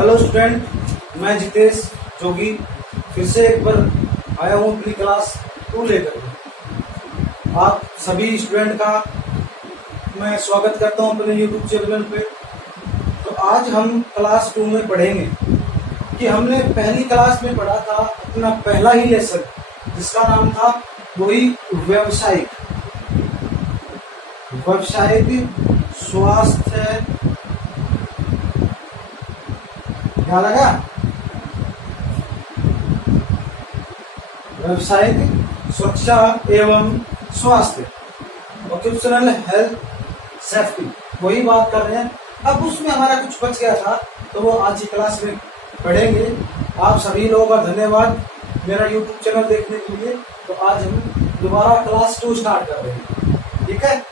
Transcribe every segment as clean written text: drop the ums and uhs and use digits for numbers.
Hello student, मैं जितेश जोगी फिर से एक बार आया हूँ अपनी क्लास 2 लेकर। आप सभी स्टूडेंट का मैं स्वागत करता हूँ अपने यूट्यूब चैनल पे। तो आज हम क्लास 2 में पढ़ेंगे कि हमने पहली क्लास में पढ़ा था अपना पहला ही लेसन जिसका नाम था वही व्यावसायिक स्वास्थ्य। क्या लगा? व्यावसायिक सुरक्षा एवं स्वास्थ्य, ऑक्यूपेशनल हेल्थ सेफ्टी, वही बात कर रहे हैं। अब उसमें हमारा कुछ बच गया था तो वो आज की क्लास में पढ़ेंगे। आप सभी लोगों का धन्यवाद मेरा यूट्यूब चैनल देखने के लिए। तो आज हम दोबारा क्लास 2 स्टार्ट कर रहे हैं, ठीक है?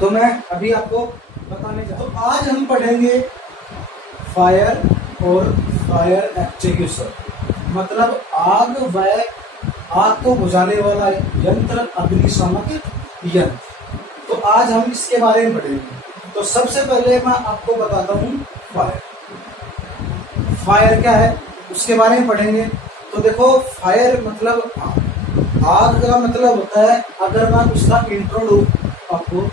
तो मैं अभी आपको बताने जा रहा हूं। तो आज हम पढ़ेंगे फायर और फायर एक्सटिंग्विशर, मतलब आग को बुझाने वाला यंत्र, अग्निशामक यंत्र। तो आज हम इसके बारे में पढ़ेंगे। तो सबसे पहले मैं आपको बताता हूँ फायर क्या है, उसके बारे में पढ़ेंगे। तो देखो, फायर मतलब आग का मतलब होता है, अगर मैं उसका आपको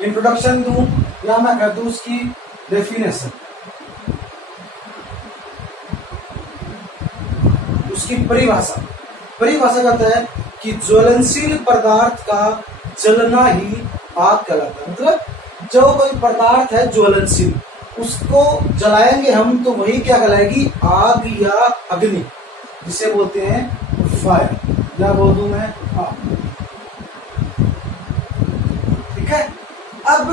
इंट्रोडक्शन दूं या मैं कह दूं उसकी डेफिनेशन, उसकी परिभाषा कहता है कि ज्वलनशील पदार्थ का जलना ही आग कहलाता है। मतलब जो कोई पदार्थ है ज्वलनशील, उसको जलाएंगे हम तो वही क्या कहलाएगी? आग या अग्नि, जिसे बोलते हैं फायर, या बोल दूं मैं आग। ठीक है। अब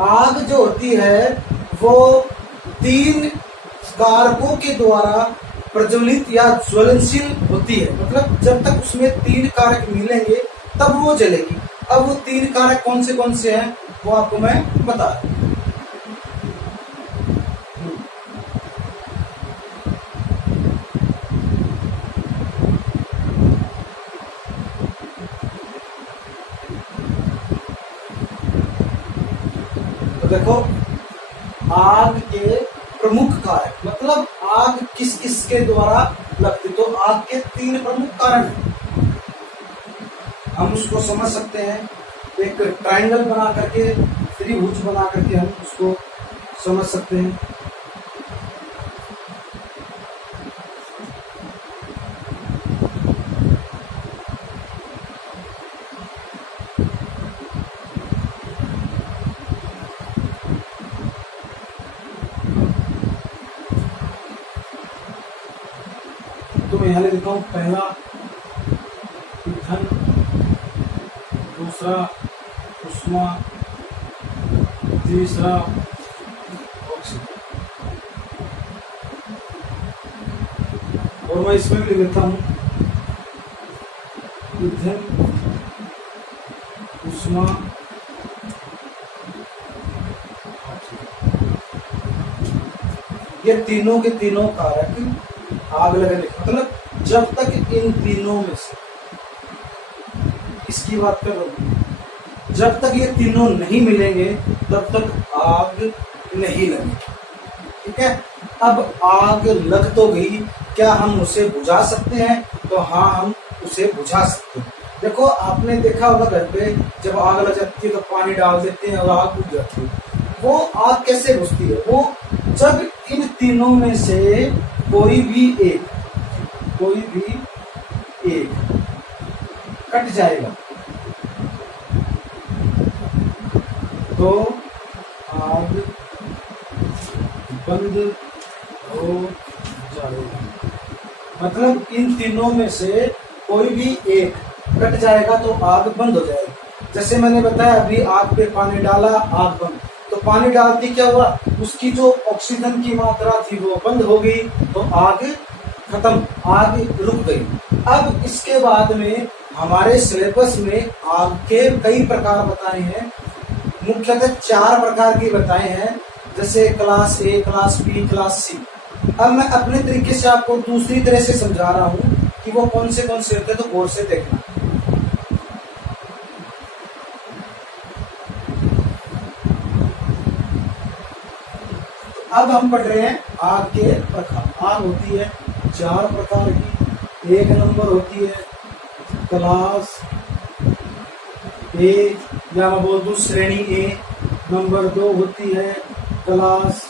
आग जो होती है वो 3 कारकों के द्वारा प्रज्वलित या ज्वलनशील होती है। मतलब जब तक उसमें 3 कारक मिलेंगे तब वो जलेगी। अब वो 3 कारक कौन से हैं वो आपको मैं बता दूं। तो देखो, आग के प्रमुख कारक, मतलब आग किस किस के द्वारा लगती, तो आग के 3 प्रमुख कारण हैं। हम उसको समझ सकते हैं एक ट्रायंगल बना करके, त्रिभुज बना करके हम उसको समझ सकते हैं। तो मैं यहाँ लिखता हूँ, पहला ईंधन, दूसरा उष्मा, तीसरा ऑक्सीजन। और मैं इसमें भी लिखता हूँ ईंधन, उष्मा, ये तीनों के तीनों कारक आग लगने, मतलब जब तक इन तीनों में से, इसकी बात कर रहा हूं, जब तक ये तीनों नहीं मिलेंगे तब तक आग नहीं लगेगी। ठीक है। अब आग लग तो गई, क्या हम उसे बुझा सकते हैं? तो हाँ, हम उसे बुझा सकते हैं। देखो, आपने देखा होगा घर पे जब आग लग जाती है तो पानी डाल देते हैं और आग बुझ जाती है। वो आग कैसे बुझती है? वो जब इन तीनों में से कोई भी एक कट जाएगा तो आग बंद हो जाएगा। मतलब इन तीनों में से कोई भी एक कट जाएगा तो आग बंद हो जाएगी। जैसे मैंने बताया, अभी आग पे पानी डाला, आग बंद। तो पानी डालती क्या हुआ? उसकी जो ऑक्सीजन की मात्रा थी वो बंद हो गई, तो आग खत्म, आग रुक गई। अब इसके बाद में हमारे सिलेबस में आग के कई प्रकार बताए हैं, मुख्यतः 4 प्रकार के बताए हैं, जैसे class A, class B, class C. अब मैं अपने तरीके से आपको दूसरी तरह से समझा रहा हूं कि वो कौन से होते हैं, तो गौर से देखना। अब हम पढ़ रहे हैं आग के प्रकार। आग होती है 4 प्रकार की। एक नंबर होती है क्लास ए, या मैं बोल दूं श्रेणी ए। नंबर 2 होती है क्लास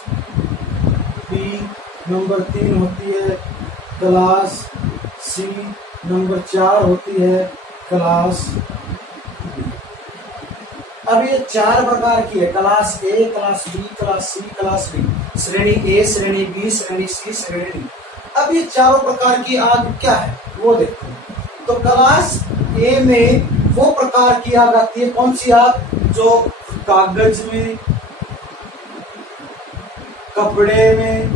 बी। नंबर 3 होती है क्लास सी। नंबर 4 होती है क्लास बी। अब ये 4 प्रकार की है, class A, class B, class C, class B. श्रेणी ए, श्रेणी बी, श्रेणी सी, श्रेणी डी। अब ये चारों प्रकार की आग क्या है वो देखते हैं। तो क्लास ए में वो प्रकार की आग आती है, कौन सी आग? जो कागज में, कपड़े में,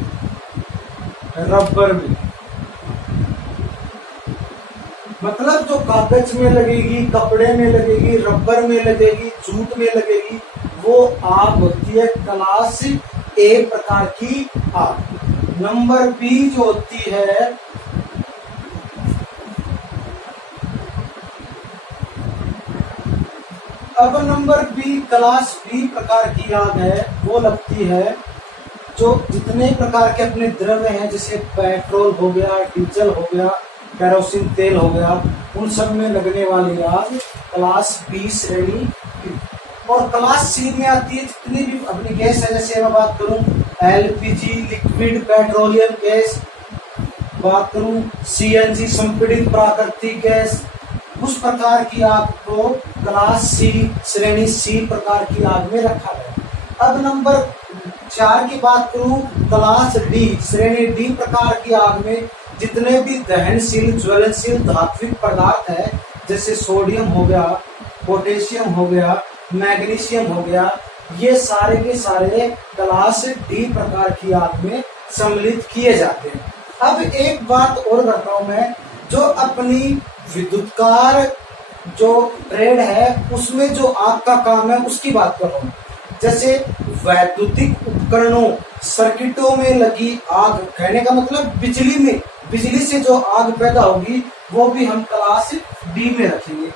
रबर में, मतलब जो कागज में लगेगी, कपड़े में लगेगी, रबर में लगेगी, जूट में लगेगी, वो आग होती है क्लास ए प्रकार की आग। नंबर बी जो होती है अब नंबर बी, क्लास बी प्रकार की आग है, वो लगती है जो जितने प्रकार के अपने द्रव्य हैं, जैसे पेट्रोल हो गया, डीजल हो गया, केरोसिन तेल हो गया, उन सब में लगने वाली आग क्लास बी श्रेणी की। और क्लास सी में आती है जितनी भी अपनी गैस है, जैसे मैं बात करूं एलपीजी लिक्विड पेट्रोलियम गैस, बात करूं सीएनजी संपीड़ित प्राकृतिक गैस, उस प्रकार की आग को क्लास सी श्रेणी सी प्रकार की आग में रखा गया। अब नंबर 4 की बात करूं क्लास डी श्रेणी डी प्रकार की आग में जितने भी दहनशील ज्वलनशील धात्विक पदार्थ है, जैसे सोडियम हो गया, पोटेशियम हो गया, मैग्नीशियम हो गया, ये सारे के सारे क्लास डी प्रकार की आग में सम्मिलित किए जाते हैं। अब एक बात और करता हूं मैं, जो अपनी विद्युतकार जो ट्रेड है उसमें जो आग का काम है उसकी बात कर रहा हूं। जैसे वैद्युतिक उपकरणों सर्किटों में लगी आग, कहने का मतलब बिजली में, बिजली से जो आग पैदा होगी वो भी हम क्लास डी में रखेंगे।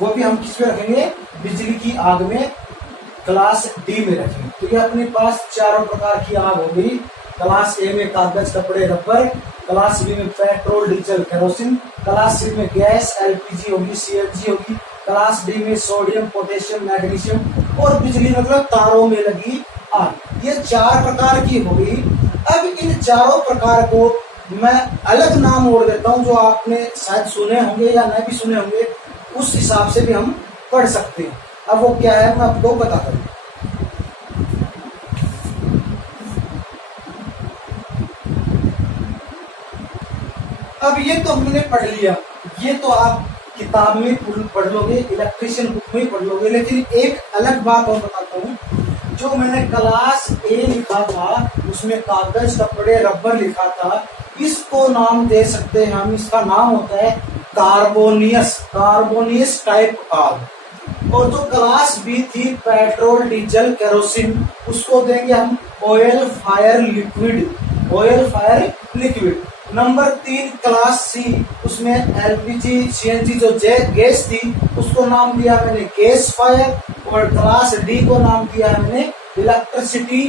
वो भी हम किस में रखेंगे? बिजली की आग में क्लास डी में रखेंगे। तो ये अपने पास चारों प्रकार की आग हो गई। क्लास ए में कागज, कपड़े, रबर, क्लास बी में petrol, diesel, kerosene, class C में गैस एलपीजी होगी, सीएनजी होगी, क्लास डी में सोडियम, पोटेशियम, मैग्नीशियम और बिजली मतलब तारों में लगी आग। ये 4 प्रकार की हो गई। अब इन चारों प्रकार को मैं अलग नाम और देता हूं, जो आपने शायद सुने होंगे या नहीं भी सुने होंगे, उस हिसाब से भी हम पढ़ सकते हैं। अब वो क्या है मैं आपको बताता हूं। अब ये तो हमने पढ़ लिया, ये तो आप किताब में पढ़ लोगे, इलेक्ट्रिशियन बुक में पढ़ लोगे, लेकिन एक अलग बात और बताता हूँ। जो मैंने क्लास ए लिखा था उसमें कागज, कपड़े, रबर लिखा था, इसको नाम दे सकते हैं हम। इसका नाम होता है कार्बोनियस, कार्बोनियस टाइप आग। और जो क्लास बी थी पेट्रोल, डीजल, केरोसिन, उसको देंगे हम oil fire liquid, oil fire liquid. Number 3 class C, उसमें एलपीजी, सीएनजी जो गैस थी उसको नाम दिया मैंने गैस फायर। और क्लास डी को नाम दिया मैंने इलेक्ट्रिसिटी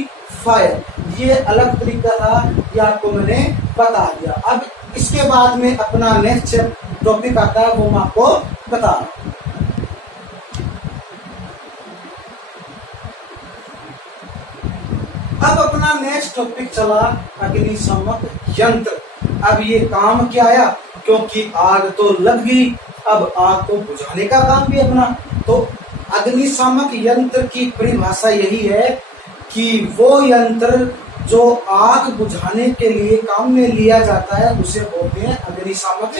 फायर। ये अलग तरीका था, ये आपको मैंने बता दिया। अब इसके बाद में अपना नेक्स्ट टॉपिक आता है, वो मैं आपको बता रहा हूं। अब अपना नेक्स्ट टॉपिक चला अग्निशामक यंत्र। अब ये काम क्या आया, क्योंकि आग तो लग गई, अब आग को बुझाने का काम भी अपना। तो अग्निशामक यंत्र की परिभाषा यही है कि वो यंत्र जो आग बुझाने के लिए काम में लिया जाता है उसे बोलते हैं अग्निशामक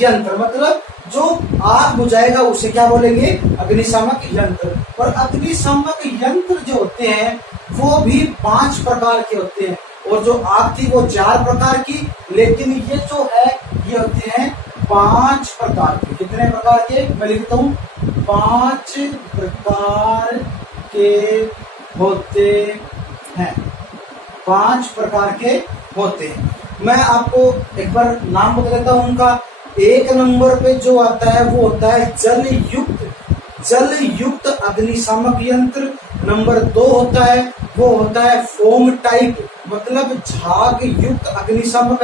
यंत्र। मतलब जो आग बुझाएगा उसे क्या बोलेंगे? अग्निशामक यंत्र। और अग्निशामक यंत्र जो होते हैं वो भी 5 प्रकार के होते हैं, और जो आग थी वो 4 प्रकार की, लेकिन ये जो है ये होते हैं 5 प्रकार के। कितने प्रकार के? मैं लिखता हूं 5 प्रकार के होते हैं, 5 प्रकार के होते हैं। मैं आपको एक बार नाम बता देता हूं उनका। एक नंबर पे जो आता है वो होता है जल युक्त अग्निशामक यंत्र। नंबर 2 होता है वो होता है फोम टाइप, मतलब झाग युक्त अग्निशामक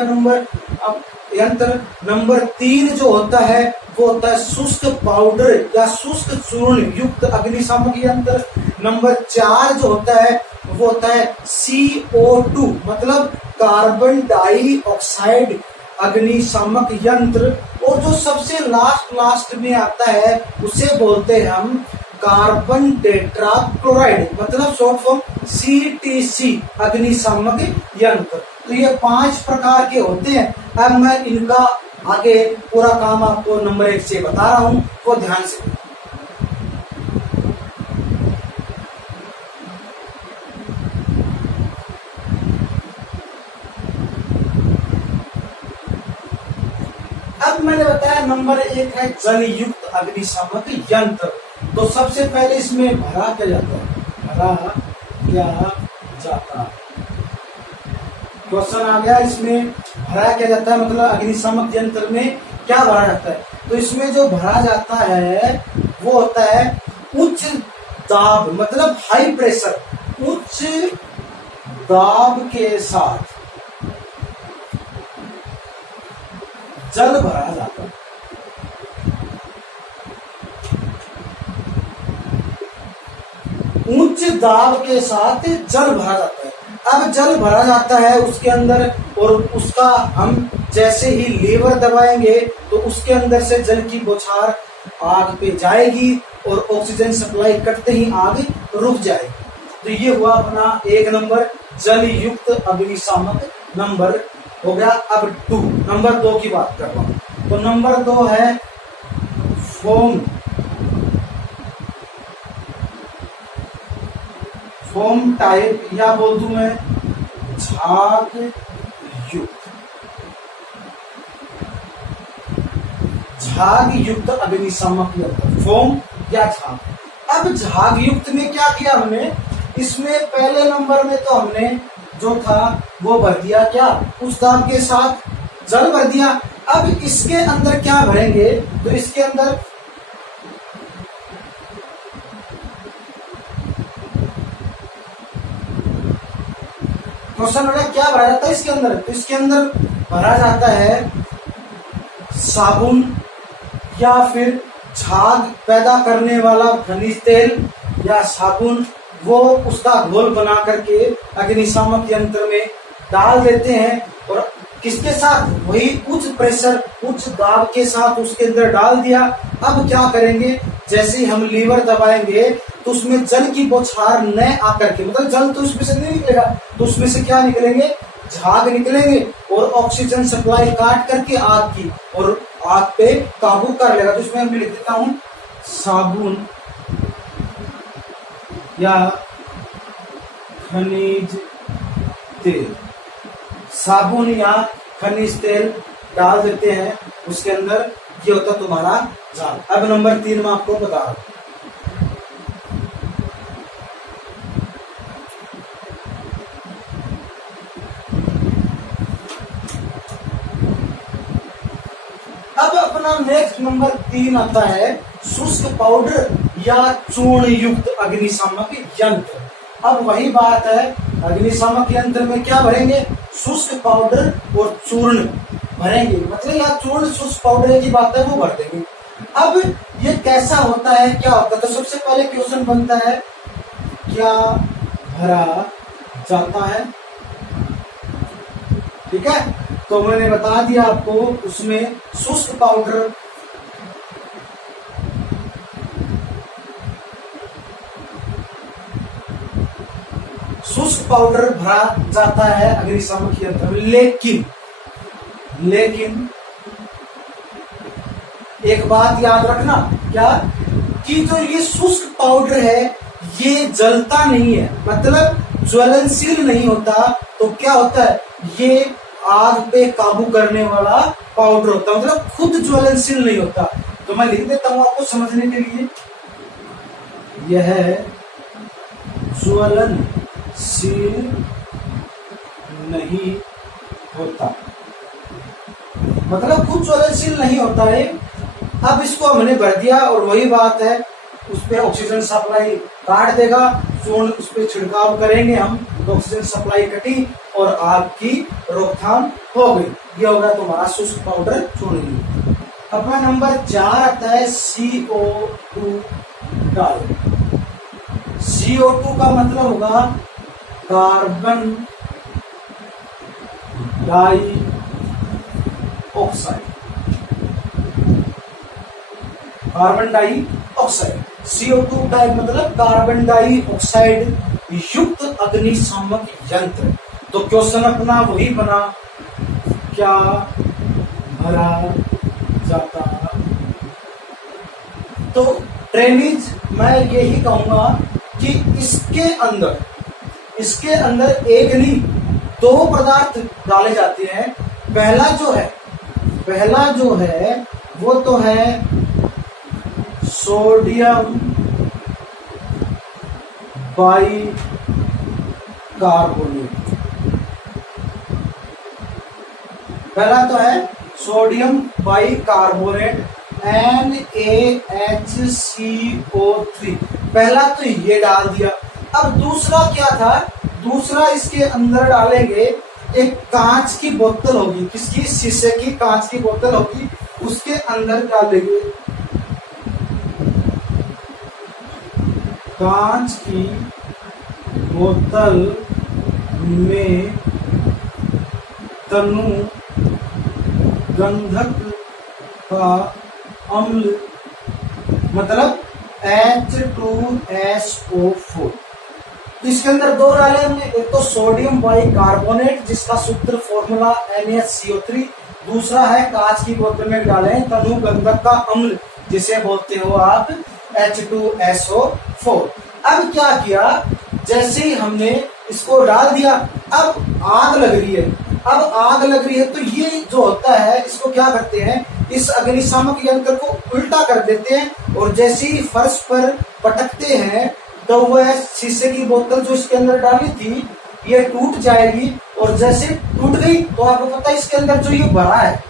यंत्र। नंबर 3 जो होता है वो होता है शुष्क पाउडर या शुष्क चूर्ण युक्त अग्निशामक यंत्र। नंबर 4 जो होता है वो होता है CO2, मतलब कार्बन डाइऑक्साइड अग्निशामक यंत्र। और जो सबसे लास्ट में आता है उसे बोलते हैं हम कार्बन टेट्राक्लोराइड, मतलब शॉर्ट फॉर्म CTC अग्निशामक यंत्र। तो ये 5 प्रकार के होते हैं। अब मैं इनका आगे पूरा काम आपको नंबर 1 से बता रहा हूं, वो ध्यान से। अब मैंने बताया नंबर 1 है जल युक्त अग्निशामक यंत्र। तो सबसे पहले इसमें भरा क्या जाता है, क्वेश्चन आ गया, इसमें भरा क्या जाता है, मतलब अग्निशामक यंत्र में क्या भरा जाता है। तो इसमें जो भरा जाता है वो होता है उच्च दाब, मतलब हाई प्रेशर, उच्च दाब के साथ जल भरा जाता है। उच्च दाब के साथ जल भरा जाता है। अब जल भरा जाता है उसके अंदर, और उसका हम जैसे ही लीवर दबाएंगे तो उसके अंदर से जल की बौछार आग पे जाएगी और ऑक्सीजन सप्लाई करते ही आग रुक जाएगी। तो ये हुआ अपना 1 नंबर जल युक्त अग्निशामक नंबर हो गया। अब नंबर 2 की बात कर रहा हूं। तो नंबर 2 है फोम टाइप, या बोल दूं मैं झाग युक्त अग्निशामक यंत्र, फोम या झाग। अब झाग युक्त में क्या किया हमने, इसमें पहले नंबर में तो हमने जो था वो भर दिया, क्या उस दाब के साथ जल भर दिया। अब इसके अंदर क्या भरेंगे, तो इसके अंदर क्वेश्चन होगा क्या भरा जाता है इसके अंदर। तो इसके अंदर भरा जाता है साबुन या फिर झाग पैदा करने वाला खनिज तेल या साबुन, वो उसका घोल बना करके अग्निशामक यंत्र में डाल देते हैं। और किसके साथ, वही उच्च प्रेशर उच्च दाब के साथ उसके अंदर डाल दिया। अब क्या करेंगे, जैसे ही हम लीवर दबाएंगे तो उसमें जल की बौछार न आकर के, मतलब जल तो उसमें से नहीं निकलेगा, तो उसमें से क्या निकलेंगे, झाग निकलेंगे और ऑक्सीजन सप्लाई काट करके आग की, और आग पे काबू कर लेगा। तो इसमें मैं लिख देता हूं साबुन या खनिज तेल, साबुन या खनिज तेल डाल देते हैं उसके अंदर। ये होता तुम्हारा झाग। अब नंबर 3 में आपको बता रहा हूं। अब अपना नेक्स्ट नंबर 3 आता है शुष्क पाउडर या चूर्ण युक्त अग्निशामक यंत्र। अब वही बात है, अग्निशामक यंत्र में क्या भरेंगे, शुष्क पाउडर और चूर्ण भरेंगे, मतलब यहाँ चूर्ण शुष्क पाउडर की बात है वो भर देंगे। अब ये कैसा होता है, क्या होता है, तो सबसे पहले क्वेश्चन बनता है क्या भरा जाता है, ठीक है। तो मैंने बता दिया आपको, उसमें शुष्क पाउडर भरा जाता है अग्निशामक यंत्र में। लेकिन एक बात याद रखना, क्या कि जो ये शुष्क पाउडर है ये जलता नहीं है, मतलब ज्वलनशील नहीं होता। तो क्या होता है, ये आग पे काबू करने वाला पाउडर होता है, मतलब खुद ज्वलनशील नहीं होता। तो मैं लिख देता हूं आपको समझने के लिए, यह ज्वलनशील नहीं होता। मतलब खुद ज्वलनशील नहीं होता है। अब इसको हमने भर दिया और वही बात है, उस पर ऑक्सीजन सप्लाई काट देगा, चूर्ण उस पर छिड़काव करेंगे हम, तो ऑक्सीजन सप्लाई कटी और आग की रोकथाम हो गई। ये होगा तुम्हारा शुष्क पाउडर चूर्ण। अपना नंबर 4 आता है CO2 डाल। CO2 का मतलब होगा carbon dioxide. Carbon dioxide, CO2 का मतलब कार्बन डाई ऑक्साइड युक्त अग्निशामक यंत्र। तो क्वेश्चन अपना वही बना, क्या भरा जाता। तो ट्रेनिज मैं यही कहूंगा कि इसके अंदर एक नहीं 2 पदार्थ डाले जाते हैं। पहला जो है वो तो है सोडियम बाइकार्बोनेट। पहला तो है सोडियम बाइकार्बोनेट NaHCO3। पहला तो ये डाल दिया। अब दूसरा क्या था, दूसरा इसके अंदर डालेंगे एक कांच की बोतल होगी, किसकी, शीशे की कांच की बोतल होगी, उसके अंदर डालेंगे कांच की बोतल में तनु गंधक का अम्ल मतलब H2SO4। तो इसके अंदर 2 डाले हमने, एक तो सोडियम बाइकार्बोनेट जिसका सूत्र फॉर्मूला NaCO3, दूसरा है कांच की बोतल में डाले तनु गंधक का अम्ल जिसे बोलते हो आप H2SO4। अब क्या किया, जैसे ही हमने इसको डाल दिया, अब आग लग रही है। अब आग लग रही है तो ये जो होता है इसको क्या करते हैं, इस अग्निशामक यंत्र को उल्टा कर देते हैं और जैसे ही फर्श पर पटकते हैं तो वह शीशे की बोतल जो इसके अंदर डाली थी ये टूट जाएगी। और जैसे टूट गई तो आपको पता है इसके अंदर जो ये भरा है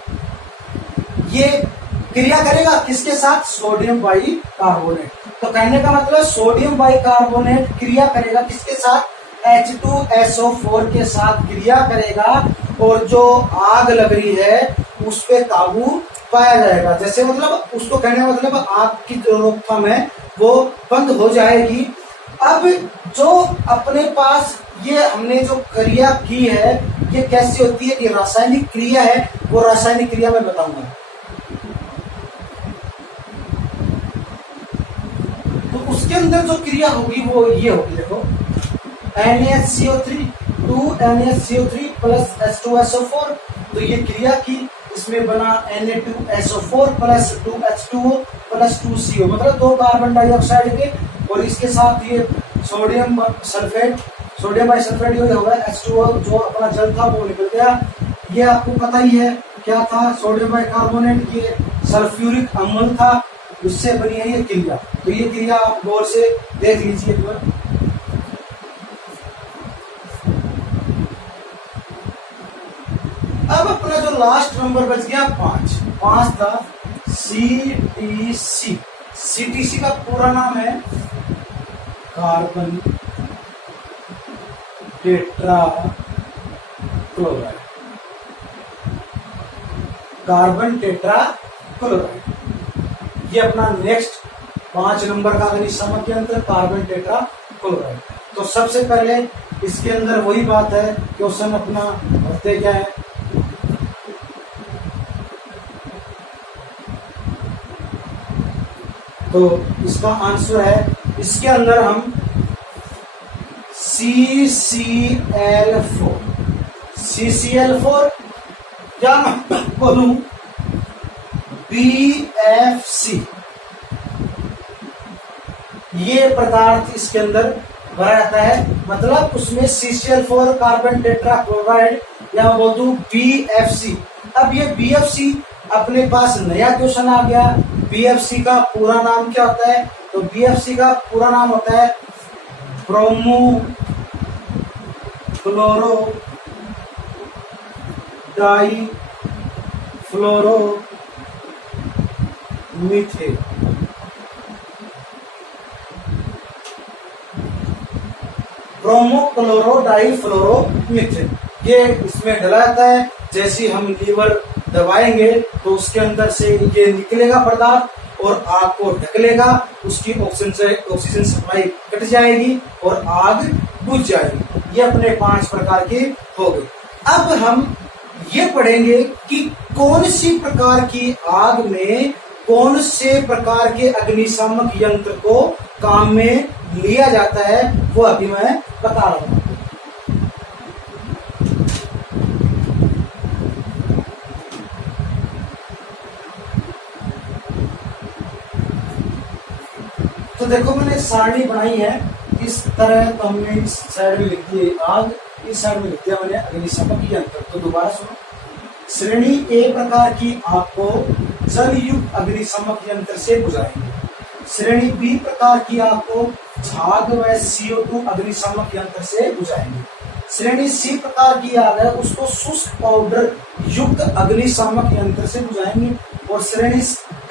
ये क्रिया करेगा किसके साथ, सोडियम बाइकार्बोनेट। तो कहने का मतलब सोडियम बाइकार्बोनेट क्रिया करेगा किसके साथ, H2SO4 के साथ क्रिया करेगा और जो आग लग रही है उस पे काबू पाया जाएगा। जैसे मतलब उसको कहने का मतलब आग की जो रोकथाम है वो बंद हो जाएगी। अब जो अपने पास ये हमने जो क्रिया की है ये कैसी होती है, ये रासायनिक क्रिया है, वो रासायनिक क्रिया मैं बताऊंगा। तो उसके अंदर जो क्रिया होगी वो ये होगी, देखो NaCO3 2NaCO3 प्लस H2SO4। तो ये क्रिया की, इसमें बना Na2SO4 plus 2H2O plus 2CO मतलब 2 कार्बन डाइऑक्साइड के, और इसके साथ ये सोडियम बाइसल्फेट ये होगा H2O, जो अपना जल था वो निकल गया। ये आपको पता ही है क्या था, सोडियम बाइकार्बोनेट ये सल्फ्यूरिक अम्ल था, उससे बनी है ये क्रिया। तो ये क्रिया आप गौर से देख लीजिए। अब अपना जो लास्ट नंबर बच गया 5 था CTC। CTC का पूरा नाम है carbon tetra chloride. Carbon tetra chloride ये अपना नेक्स्ट 5 नंबर का अग्निशामक यंत्र कार्बन टेट्रा क्लोराइड। तो सबसे पहले इसके अंदर वही बात है, क्वेश्चन अपना भरते क्या है, तो इसका आंसर है, इसके अंदर हम CCl4 क्या बोलूं BFC ये पदार्थ इसके अंदर भरा जाता है। मतलब उसमें CCl4 कार्बन टेट्रा क्लोराइड या बोल दूं BFC। अब ये BFC अपने पास नया क्वेश्चन आ गया, BFC का पूरा नाम क्या होता है, तो BFC का पूरा नाम होता है ब्रोमो क्लोरो डाई फ्लोरोमीथेन। ब्रोमोक्लोरोडाइफ्लोरोमीथेन ये इसमें डला जाता है। जैसे हम लीवर दबाएंगे तो उसके अंदर से ये निकलेगा पदार्थ और आग को ढक लेगा, उसकी ऑक्सीजन सप्लाई कट जाएगी और आग बुझ जाएगी। ये अपने 5 प्रकार के हो गए। अब हम ये पढ़ेंगे कि कौन सी प्रकार की आग में कौन से प्रकार के अग्निशामक यंत्र को काम में लिया जाता है, वो अभी मैं बता रहा हूं। तो देखो मैंने सारणी बनाई है इस तरह, तो हमने इस साइड में लिख दी आग, इस साइड में लिख दिया मैंने अग्निशामक यंत्र। तो दोबारा सुनो, श्रेणी ए प्रकार की आग को जल युक्त अग्निशामक यंत्र से बुझाएंगे। श्रेणी बी प्रकार की आग को झाग व CO2 अग्निशामक यंत्र से बुझाएंगे। श्रेणी सी प्रकार की आग है उसको शुष्क पाउडर युक्त अग्निशामक यंत्र से बुझाएंगे। और श्रेणी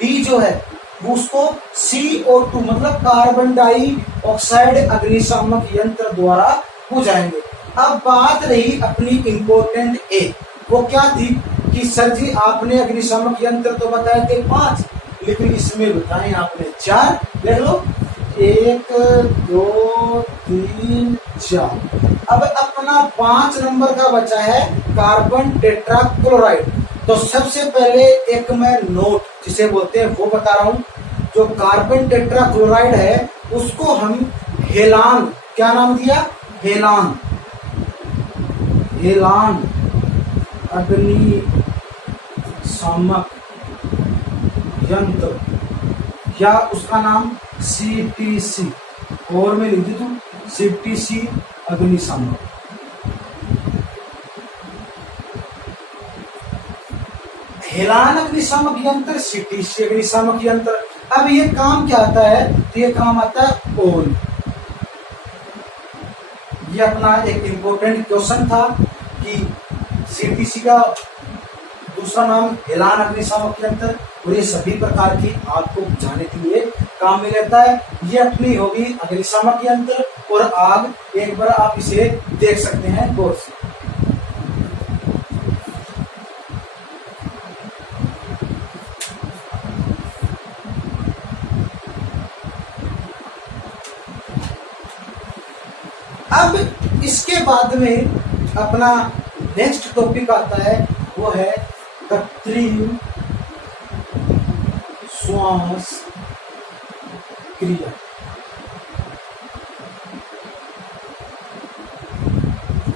डी जो है वो उसको CO2 मतलब कार्बन डाइऑक्साइड अग्निशामक यंत्र द्वारा बुझाएंगे। अब बात रही अपनी इंपोर्टेंट ए, वो क्या थी कि सर जी आपने अग्निशामक यंत्र तो बताए थे 5, लेकिन इसमें बताए आपने 4। ले लो 1 2 3 4। अब अपना 5 नंबर का बचा है कार्बन टेट्राक्लोराइड। तो सबसे पहले एक मैं नोट जिसे बोलते हैं वो बता रहा हूं। जो कार्बन टेट्राक्लोराइड है उसको हम हेलान, क्या नाम दिया, हेलान अग्निशामक यंत्र, या उसका नाम CTC, और में लिख दी तू CTC अग्निशामक। हेलान अग्निशामक यंत्र, CTC अग्निशामक यंत्र। अब ये काम क्या आता है, तो ये काम आता है ओल। ये अपना एक इंपॉर्टेंट क्वेश्चन था कि CTC का दूसरा नाम हेलान अग्निशामक यंत्र, और ये सभी प्रकार की आग को बुझाने के लिए काम में लेता है। ये अपनी होगी अग्निशामक यंत्र और आग। एक बार आप इसे देख सकते हैं गौर से। अब इसके बाद में अपना नेक्स्ट टॉपिक आता है, वो है कृत्रिम श्वास क्रिया।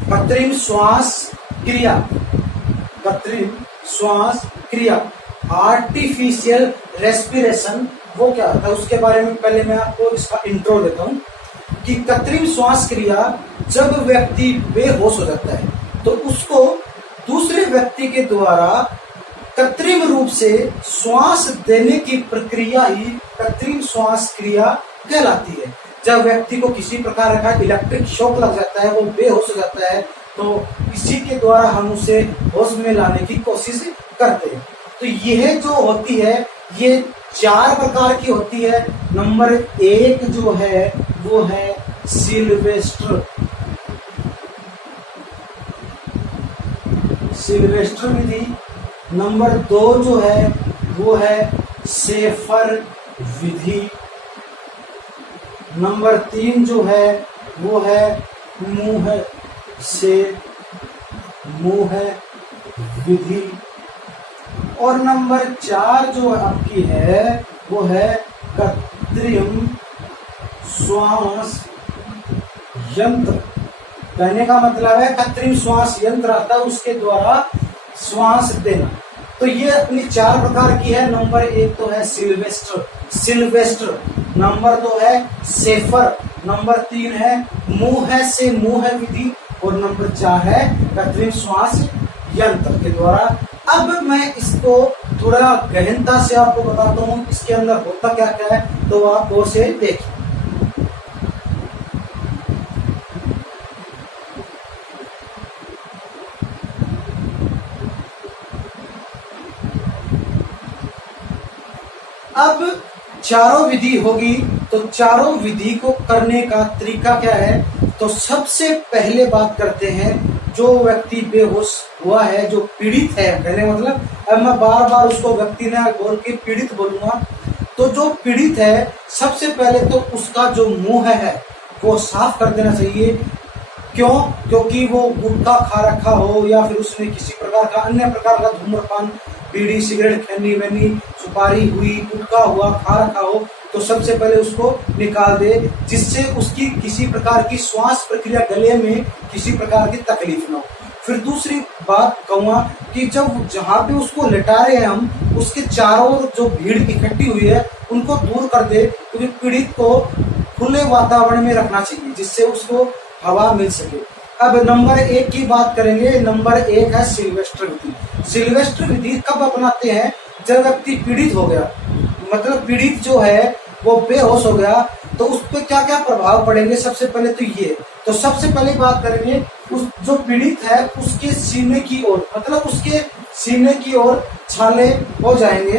कृत्रिम श्वास क्रिया, कृत्रिम श्वास क्रिया, आर्टिफिशियल रेस्पिरेशन, वो क्या होता है उसके बारे में पहले मैं आपको इसका इंट्रो देता हूं कि कृत्रिम श्वास क्रिया जब व्यक्ति बेहोश हो जाता है तो उसको दूसरे व्यक्ति के द्वारा कृत्रिम रूप से श्वास देने की प्रक्रिया ही कृत्रिम श्वास क्रिया कहलाती है। जब व्यक्ति को किसी प्रकार का इलेक्ट्रिक शॉक लग जाता है, वो बेहोश हो जाता है, तो इसी के द्वारा हम उसे होश में लाने की कोशिश करते हैं। तो यह जो होती है ये 4 प्रकार की होती है। नंबर 1 जो है वो है सिल्वेस्टर विधि। नंबर 2 जो है वो है शेफर विधि। नंबर 3 जो है वो है मुंह से मुंह विधि। और नंबर 4 जो आपकी है वो है कृत्रिम श्वास यंत्र। कहने का मतलब है कृत्रिम श्वास यंत्र आता है उसके द्वारा श्वास देना। तो ये अपनी 4 प्रकार की है। नंबर 1 तो है सिल्वेस्टर, नंबर 2 है सेफर, नंबर 3 है मुंह से मुंह विधि, और नंबर 4 है कृत्रिम श्वास यंत्र के द्वारा। अब मैं इसको थोड़ा गहनता से आपको बताता हूँ इसके अंदर होता क्या क्या है, तो आप गौर से देखिए। अब चारों विधि होगी, तो चारों विधि को करने का तरीका क्या है? तो सबसे पहले बात करते हैं, जो व्यक्ति बेहोश हुआ है, जो पीड़ित है, पहले मतलब अब मैं बार बार उसको व्यक्ति ने बोल के पीड़ित बोलूंगा, तो जो पीड़ित है सबसे पहले तो उसका जो मुंह है वो साफ कर देना चाहिए। क्यों? क्योंकि वो गुटखा खा रखा हो या फिर उसने किसी प्रकार का अन्य प्रकार का धूम्रपान, बीड़ी, सिगरेट, खैनी वैनी, सुपारी हुई, गुटखा हुआ खा रखा हो, तो सबसे पहले उसको निकाल दे, जिससे उसकी किसी प्रकार की श्वास प्रक्रिया, गले में किसी प्रकार की तकलीफ ना हो। फिर दूसरी बात कहूंगा कि जब जहाँ पे उसको लेटा रहे हैं हम, उसके चारों ओर जो भीड़ इकट्ठी हुई है उनको दूर कर दे, क्योंकि पीड़ित को खुले वातावरण में रखना चाहिए जिससे उसको हवा मिल सके। अब नंबर 1 की बात करेंगे। नंबर 1 है सिल्वेस्टर विधि। सिल्वेस्टर विधि कब अपनाते हैं? जब व्यक्ति पीड़ित हो गया, मतलब पीड़ित जो है वो बेहोश हो गया, तो उस पर क्या क्या प्रभाव पड़ेंगे? सबसे पहले तो ये, तो सबसे पहले बात करेंगे उस जो पीड़ित है उसके सीने की ओर, मतलब उसके सीने की ओर छाले हो जाएंगे।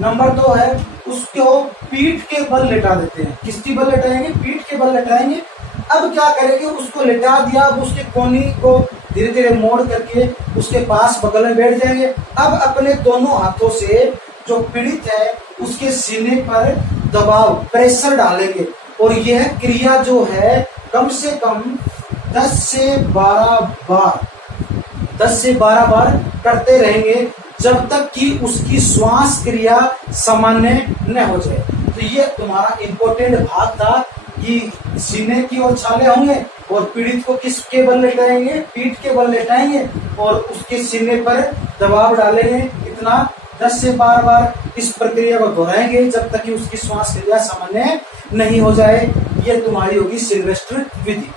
नंबर 2 है उसको पीठ के बल लेटा देते हैं। किसकी बल लेटाएंगे? पीठ के बल लेटाएंगे। अब क्या करेंगे? उसको लेटा दिया, अब उसके कोहनी को धीरे धीरे मोड़ करके उसके पास बगल में बैठ जाएंगे। अब अपने दोनों हाथों से जो पीड़ित है उसके सीने पर दबाव, प्रेशर डालेंगे, और यह क्रिया जो है कम से कम 10 से 12 बार करते रहेंगे, जब तक कि उसकी श्वास क्रिया सामान्य न हो जाए। तो ये तुम्हारा इम्पोर्टेंट भाग था कि सीने की ओर छाले होंगे और पीड़ित को किसके बल लेटाएंगे? पीठ के बल लेटाएंगे और उसके सीने पर दबाव डालेंगे। इतना 10 से 12 बार इस प्रक्रिया को दोहराएंगे जब तक कि उसकी श्वास क्रिया सामान्य नहीं हो जाए। ये तुम्हारी होगी सिल्वेस्टर विधि।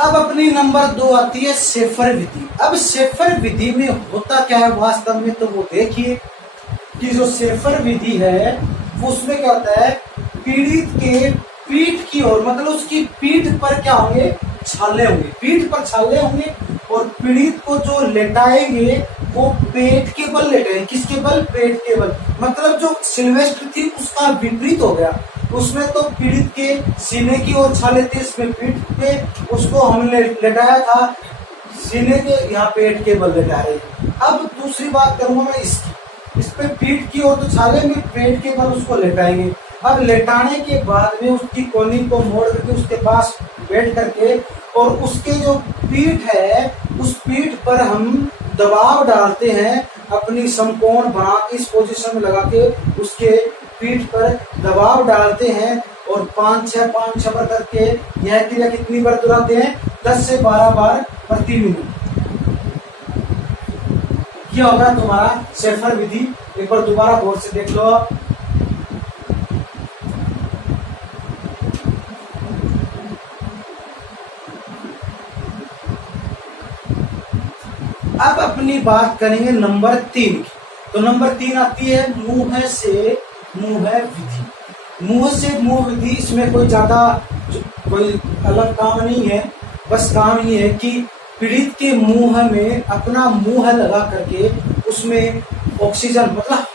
अब अपनी नंबर 2 आती है शेफर विधि। अब शेफर विधि में होता क्या है वास्तव में, तो वो देखिए कि जो शेफर विधि है वो उसमें क्या होता है, पीड़ित के पीठ की ओर, मतलब उसकी पीठ पर क्या होंगे? छाले होंगे, पीठ पर छाले होंगे, और पीड़ित को जो लेटाएंगे वो पेट के बल लेटाएंगे। किसके बल? पेट के बल। मतलब जो सिल्वेस्टर थी उसका विपरीत हो गया। उसमें तो पीड़ित के सीने की ओर छाले थे, इसमें पीठ पे उसको हमने लेटाया था, सीने के यहाँ पेट के बल लेटा रहे। अब दूसरी बात करूंगा मैं इसकी, इस पे पीठ की ओर तो छाले में, पेट के बल उसको लेटाएंगे। अब लेटाने के बाद में उसकी कोहनी को मोड़ करके उसके पास बैठ करके, और उसके जो पीठ है उस पीठ पर हम दबाव डालते हैं, अपनी समकोण बना के इस पोजीशन में लगा के उसके पीठ पर दबाव डालते हैं, और 5-6 बार करके यह क्रिया कितनी बार दोहराते हैं? 10 से 12 बार प्रति मिनट। यह होगा तुम्हारा शेफर विधि। एक बार दोबारा गौर से देख लो। अब अपनी बात करेंगे नंबर 3 की। तो नंबर 3 आती है मुंह से मुंह विधि। मुंह से मुंह विधि, इसमें कोई ज्यादा कोई अलग काम नहीं है, बस काम ये है कि पीड़ित के मुंह में अपना मुंह लगा करके उसमें ऑक्सीजन, मतलब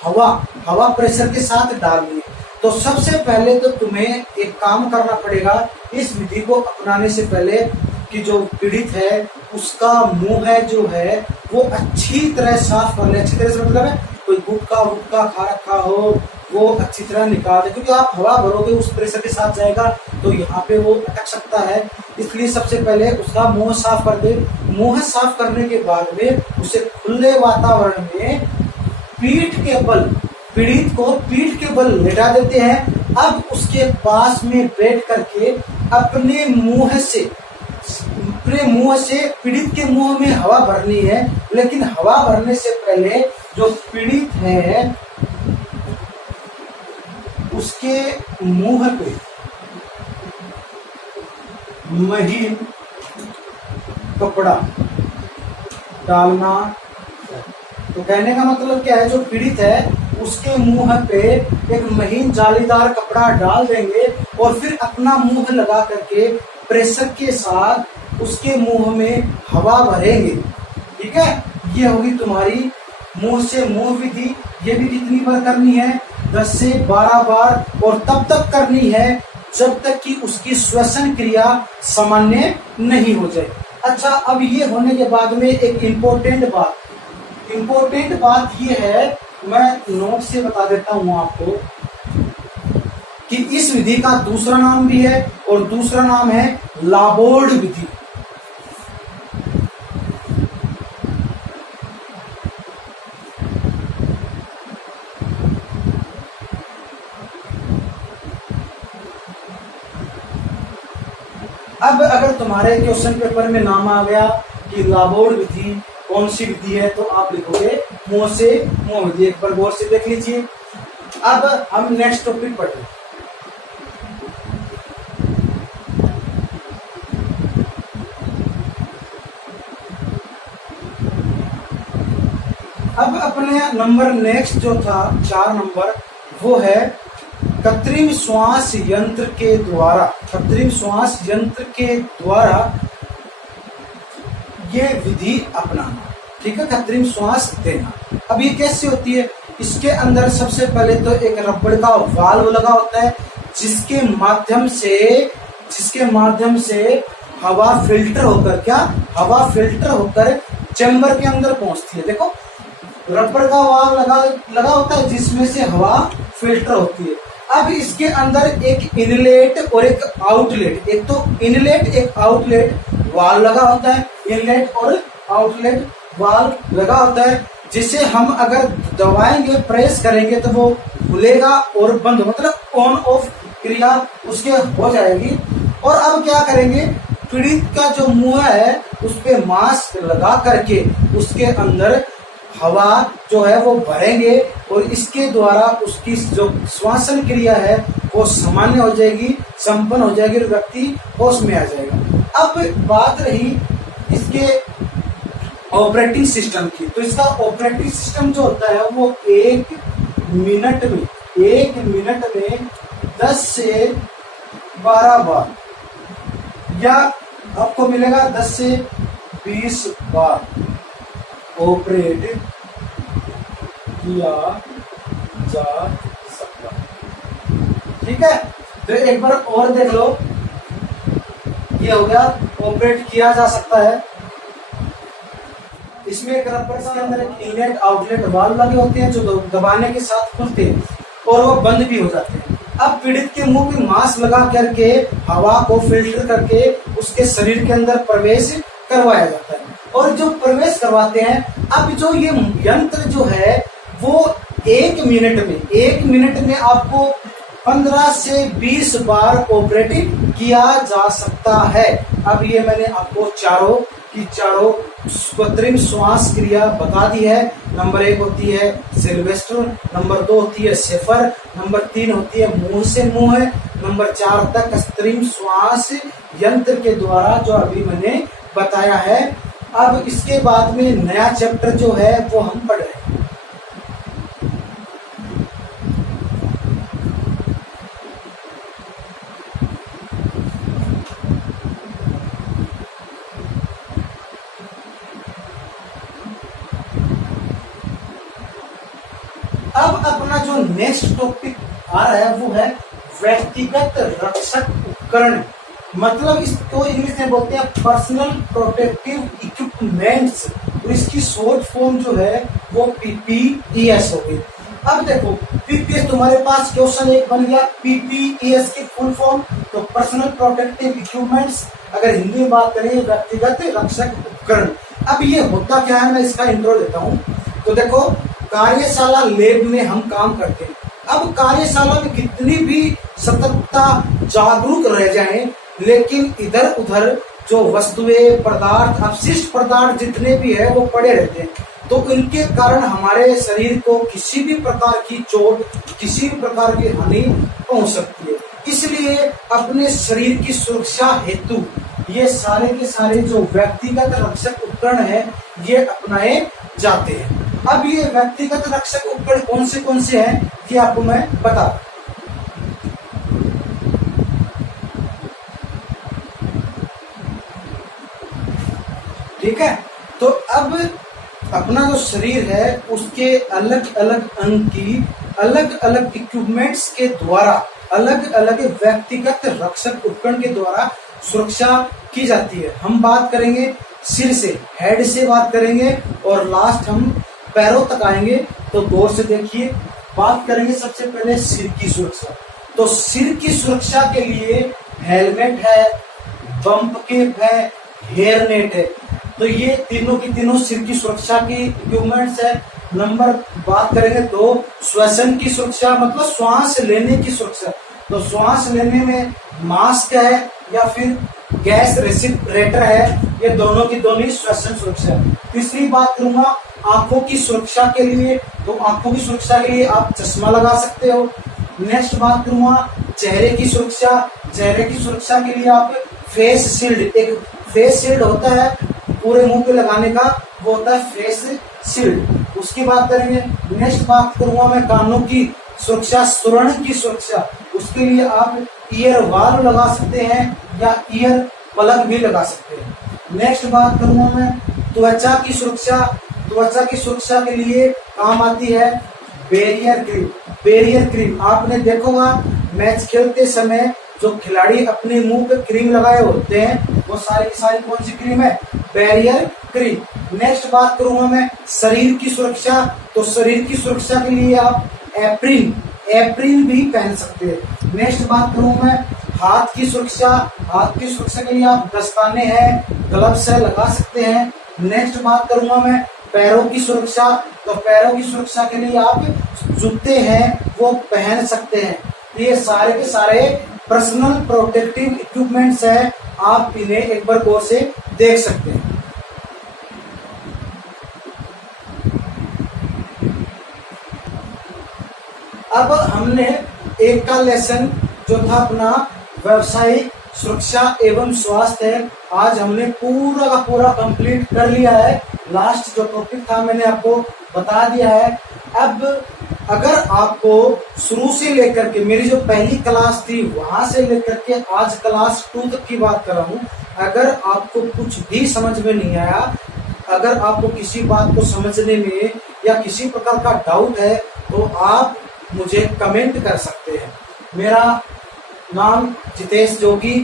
हवा प्रेशर के साथ डालनी है। तो सबसे पहले तो तुम्हें एक काम करना पड़ेगा इस विधि को अपनाने से पहले, कि जो पीड़ित है उसका मुंह है जो है वो अच्छी तरह साफ कर ले। अच्छी तरह से मतलब है कोई गुटखा खा रखा हो वो अच्छी तरह निकाल दे, क्योंकि आप हवा भरोगे उस प्रेशर के साथ जाएगा तो यहाँ पे वो अटक सकता है। इसलिए सबसे पहले उसका मुंह साफ कर दे। मुंह साफ करने के बाद में उसे खुले वातावरण में पीठ के बल, पीड़ित को पीठ के बल लेटा देते हैं। अब उसके पास में बैठ करके अपने मुंह से पीड़ित के मुंह में हवा भरनी है, लेकिन हवा भरने से पहले जो पीड़ित है उसके मुंह पे महीन कपड़ा डालना। तो कहने का मतलब क्या है, जो पीड़ित है उसके मुंह पे एक महीन जालीदार कपड़ा डाल देंगे और फिर अपना मुंह लगा करके प्रेशर के साथ उसके मुंह में हवा भरेंगे। ठीक है, ये होगी तुम्हारी मुंह से मुंह विधि। ये भी कितनी बार करनी है? 10 से 12 बार, और तब तक करनी है जब तक कि उसकी श्वसन क्रिया सामान्य नहीं हो जाए। अच्छा, अब ये होने के बाद में एक इम्पोर्टेंट बात ये है, मैं नोट से बता देता हूं आपको कि इस विधि का दूसरा नाम भी है, और दूसरा नाम है लाबोर्ड विधि। अब अगर तुम्हारे क्वेश्चन पेपर में नाम आ गया कि लाबोर्ड विधि कौन सी विधि है, तो आप लिखोगे मुंह से मुंह विधि। एक बार गौर से देख लीजिए। अब हम नेक्स्ट टॉपिक पढ़ते हैं। अब अपने नंबर नेक्स्ट जो था 4 नंबर, वो है कृत्रिम श्वास यंत्र के द्वारा ये विधि अपनाना। ठीक है, कृत्रिम श्वास देना। अब ये कैसे होती है? इसके अंदर सबसे पहले तो एक रबड़ का वाल्व लगा होता है, जिसके माध्यम से हवा फिल्टर होकर चैम्बर के अंदर पहुंचती है। देखो, रबड़ का वाल्व लगा होता है जिसमें से हवा फिल्टर होती है। अब इसके अंदर एक इनलेट और एक आउटलेट, एक तो इनलेट एक आउटलेट वाल्व लगा होता है, इनलेट और आउटलेट वाल्व लगा होता है, जिसे हम अगर दबाएंगे, प्रेस करेंगे तो वो खुलेगा और बंद, मतलब ऑन ऑफ क्रिया उसके हो जाएगी। और अब क्या करेंगे, पीड़ित का जो मुंह है उस पे मास्क लगा करके उसके अंदर हवा जो है वो भरेंगे, और इसके द्वारा उसकी जो श्वासन क्रिया है वो सामान्य हो जाएगी, संपन्न हो जाएगी, और व्यक्ति होश में आ जाएगा। अब बात रही इसके ऑपरेटिंग सिस्टम की, तो इसका ऑपरेटिंग सिस्टम जो होता है वो 1 मिनट में 10 से 12 बार, या आपको मिलेगा 10 से 20 बार ऑपरेट किया जा सकता है। ठीक है, तो एक बार और देख लो, ये हो गया ऑपरेट किया जा सकता है। इसमें एक रबर के अंदर एक इनलेट आउटलेट वाल्व लगे होते हैं, जो दबाने के साथ खुलते हैं और वो बंद भी हो जाते हैं। अब पीड़ित के मुंह पे मास्क लगा करके हवा को फिल्टर करके उसके शरीर के अंदर प्रवेश करवाया जाता है, और जो प्रवेश करवाते हैं, अब जो ये यंत्र जो है वो 1 मिनट में आपको 15 से 20 बार ऑपरेट किया जा सकता है। अब ये मैंने आपको चारों कृत्रिम श्वास क्रिया बता दी है। नंबर 1 होती है सिल्वेस्टर, नंबर 2 होती है सेफर, नंबर 3 होती है मुंह से मुंह है, नंबर 4 तक कृत्रिम श्वास यंत्र के द्वारा जो अभी मैंने बताया है। अब इसके बाद में नया चैप्टर जो है वो हम पढ़ रहे हैं। अब अपना जो नेक्स्ट टॉपिक आ रहा है वो है व्यक्तिगत रक्षक उपकरण, मतलब इसको इंग्लिश में बोलते हैं पर्सनल प्रोटेक्टिव इक्विपमेंट्स, और इसकी शॉर्ट फॉर्म जो है वो PPES होगी। अब देखो, PPES तुम्हारे पास क्वेश्चन एक बन गया, PPES की फुल फॉर्म, तो पर्सनल प्रोटेक्टिव इक्विपमेंट्स, अगर हिंदी में बात करें व्यक्तिगत रक्षक उपकरण। अब ये होता क्या है, मैं इसका इंट्रो देता हूँ। तो देखो, कार्यशाला लैब में हम काम करते हैं। अब कार्यशाला में कितनी भी सतर्कता जागरूक रह जाएं, लेकिन इधर उधर जो वस्तुएं, पदार्थ, अपशिष्ट पदार्थ जितने भी है वो पड़े रहते हैं, तो इनके कारण हमारे शरीर को किसी भी प्रकार की चोट, किसी भी प्रकार की हानि पहुंच सकती है। इसलिए अपने शरीर की सुरक्षा हेतु ये सारे के सारे जो व्यक्तिगत रक्षक उपकरण है ये अपनाए जाते हैं। अब ये व्यक्तिगत रक्षक उपकरण कौन से हैं ये आपको मैं बता। ठीक है, तो अब अपना जो शरीर है उसके अलग अलग अंग की अलग अलग इक्विपमेंट्स के द्वारा, अलग अलग व्यक्तिगत रक्षक उपकरण के द्वारा सुरक्षा की जाती है। हम बात करेंगे सिर से, हेड से बात करेंगे और लास्ट हम पैरों तक आएंगे। तो गौर से देखिए, बात करेंगे सबसे पहले सिर की सुरक्षा। तो सिर की सुरक्षा के लिए हेलमेट है, बम्प केप है, हेयर नेट है। तो ये तीनों की तीनों सिर की सुरक्षा की इक्विपमेंट्स है। नंबर बात करेंगे तो श्वसन की सुरक्षा, मतलब श्वास लेने की सुरक्षा। तो श्वास लेने में मास्क है या फिर गैस रेसिपिरेटर है, ये दोनों की दोनों श्वसन सुरक्षा। तीसरी बात करूंगा आंखों की सुरक्षा के लिए। तो आंखों की सुरक्षा के लिए आप चश्मा लगा सकते हो। नेक्स्ट बात करूंगा चेहरे की सुरक्षा। चेहरे की सुरक्षा के लिए आप फेस शील्ड, एक फेस शील्ड होता है पूरे मुंह पे लगाने का, वो होता है फेस शील्ड। उसकी बात करेंगे। नेक्स्ट बात करूंगा मैं कानों की सुरक्षा, सुरण की सुरक्षा। उसके लिए आप ईयर वाल्व लगा सकते हैं या ईयर प्लग भी लगा सकते हैं। नेक्स्ट बात करूंगा मैं त्वचा की सुरक्षा। त्वचा की सुरक्षा के लिए काम आती है बैरियर क्रीम। बैरियर क्रीम आपने देखा होगा, मैच खेलते समय जो खिलाड़ी अपने मुंह पे क्रीम लगाए होते हैं, वो सारी की सारी कौन सी क्रीम है? Barrier cream. नेक्स्ट बात करूंगा मैं शरीर की सुरक्षा। तो शरीर की सुरक्षा के लिए आप एप्रिन भी पहन सकते हैं। नेक्स्ट बात करूंगा मैं हाथ की सुरक्षा। हाथ की सुरक्षा के लिए आप दस्ताने हैं, ग्लव्स है, लगा सकते हैं। नेक्स्ट बात करूंगा मैं पैरों की सुरक्षा। तो पैरों की सुरक्षा के लिए आप जूते हैं वो पहन सकते हैं। ये सारे के सारे पर्सनल प्रोटेक्टिव इक्विपमेंट्स है, आप इन्हें एक बार गौर से देख सकते हैं। अब हमने एक का लेसन जो था अपना व्यवसायिक सुरक्षा एवं स्वास्थ्य है, आज हमने पूरा का पूरा कंप्लीट कर लिया है। लास्ट जो टॉपिक था मैंने आपको बता दिया है। अब अगर आपको शुरू से लेकर के मेरी जो पहली क्लास थी वहां से लेकर के आज क्लास 2 तक की बात कर रहा हूं, अगर आपको कुछ भी समझ में नहीं आया, अगर आपको किसी बात को समझने में या किसी प्रकार का डाउट है, तो आप मुझे कमेंट कर सकते हैं। मेरा नाम जितेश जोगी।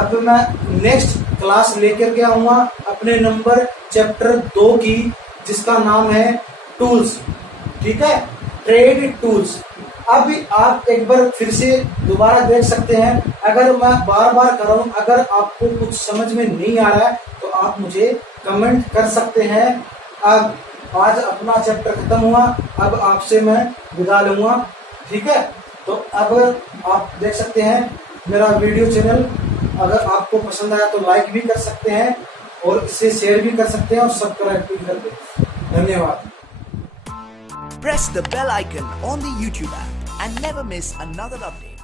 अब मैं नेक्स्ट क्लास लेकर के आऊंगा अपने नंबर चैप्टर 2 की, जिसका नाम है टूल्स। ठीक है, ट्रेड टूल्स। अब आप एक बार फिर से दोबारा देख सकते हैं। अगर मैं बार बार कर रहा हूं, अगर आपको कुछ समझ में नहीं आ रहा है तो आप मुझे कमेंट कर सकते हैं। अब आज अपना चैप्टर खत्म हुआ, अब आपसे मैं विदा लूंगा। ठीक है, तो अब आप देख सकते हैं मेरा वीडियो चैनल, अगर आपको पसंद आया तो लाइक भी कर सकते हैं और इसे शेयर भी कर सकते हैं और सब्सक्राइब भी कर दें। धन्यवाद। Press the bell icon on the YouTube app and never miss another update.